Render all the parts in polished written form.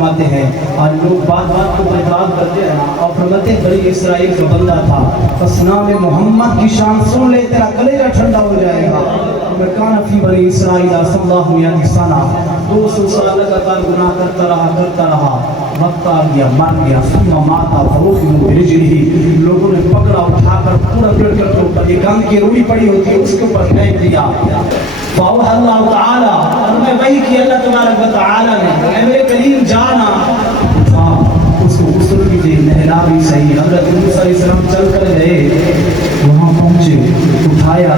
فرماتے ہیں آج لوگ بات بات کو برباد کرتے ہیں اور فرماتے ہیں بنی اسرائیل کا بندہ تھا، بس نام محمد کی شان سن لے تیرا کلیجہ ٹھنڈا ہو جائے گا۔ کان فی بنی اسرائیل صلی اللہ علیہ وسلم 200 سال لگاتار گناہ کرتا رہا، وقت آ گیا، مر گیا، ثم ماتا فروخی برجلہ، لوگوں نے پکڑا اٹھا کر پورا پیڑ کے اوپر ایک گند کی روئی پڑی ہوتی ہے اس کے اوپر پھینک دیا۔ فاوحى اللہ تعالی، میں وحی کی اللہ تبارک و تعالی نے، اے میرے کلیم جانا، اس کو غسل کیجیے، نہلا بھی صحیح۔ حضرت موسیٰ علیہ السلام چل کر گئے، وہاں پہنچے، اٹھایا،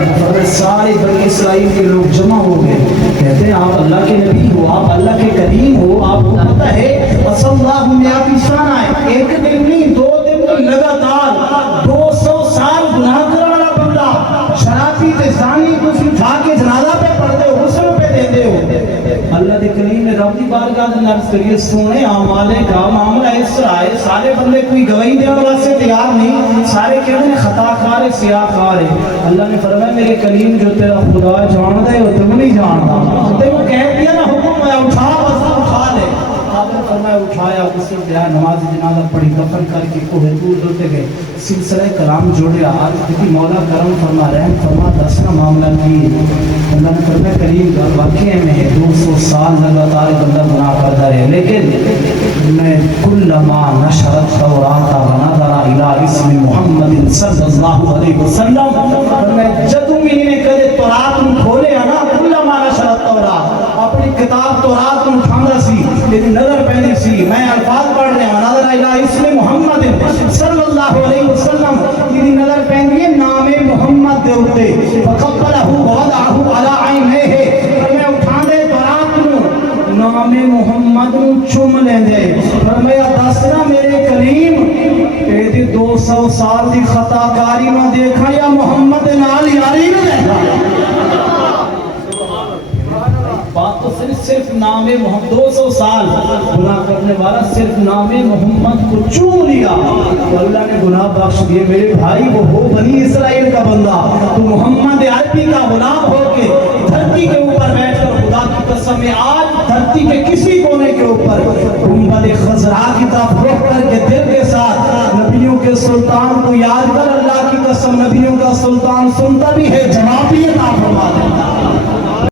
سارے بنی اسرائیل کے لوگ جمع ہو گئے، کہتے ہیں آپ اللہ کے نبی ہو، آپ اللہ کے کریم ہو، آپ کو پتہ ہے صلی اللہ علیہ وسلم ایک دن نہیں 2 دن نہیں، لگاتار 200 سال گناہ کرنے والا بندہ، شرابی تے زانی کو اٹھا کے جنازہ پہ پڑھتے ہو، غسل پہ دیتے ہو۔ اللہ کے کریم نے رب کی بارگاہ میں عرض کریے سونے اعمال کا معاملہ اس طرح ہے، سارے بندے کوئی گواہی دینے واسطے تیار نہیں، سارے کہتے ہیں خطا کار ہے، سیاہ کار ہے۔ اللہ نے فرمایا میرے کلیم جو تیرا خدا جانتا ہے وہ تم نہیں جانتا، تے وہ کہہ دیا نا حکم ہے اٹھا، بس اٹھا لے۔ آپ نے فرمایا اٹھایا، غسل دیا، نماز جنازہ پڑھی، دفن کر کے کوہ طور ہوتے گئے، سلسلہ کلام جوڑیا۔ آج دیکھیں مولا کرم فرما، رحم فرما، دسنا معاملہ کی۔ اللہ نے فرمایا کریم کا واقعے میں 200 سال لگاتار بندہ گناہ کرتا رہے، لیکن میں کلما نشرت توراۃ ونظر الی اسم محمد صلی اللہ علیہ وسلم، میں جدوں میں نے کدے تورات کو کھولے نا، کلما نشرت توراۃ، اپنی کتاب تورات کو اٹھاندا سی، لیکن نظر پہنی سی، میں الفاظ پڑھ رہا ہوں، نظر الی اسم محمد صلی اللہ علیہ وسلم، یہ نظر پہنی ہے نام محمد دے اوتے، فقبلہ ووضعہ علی عینیہ، میں اٹھاندے تورات نو نام محمد نو چوم لیندے، فرمایا دسنا میرے کریم اے دی 200 سال دی خطا کاری نہ دیکھا یا محمد نال یاری نہ دیکھا۔ بات تو صرف نام محمد، 200 سال گناہ کرنے والا صرف نام محمد کو چوم لیا تو اللہ نے گناہ بخش دیے۔ میرے بھائی وہ ہو بنی اسرائیل کا بندہ، تو محمد عربی کا غلام ہو کے دھرتی کے اوپر بیٹھ کر خدا کی قسم میں آج دھرتی کے کسی کونے کے اوپر گنبد خضرا کی طرف رخ کر کے دل کے ساتھ نبیوں کے سلطان کو یاد کر، اللہ کی قسم نبیوں کا سلطان سنتا بھی ہے، جواب بھی عطا فرما دیتا۔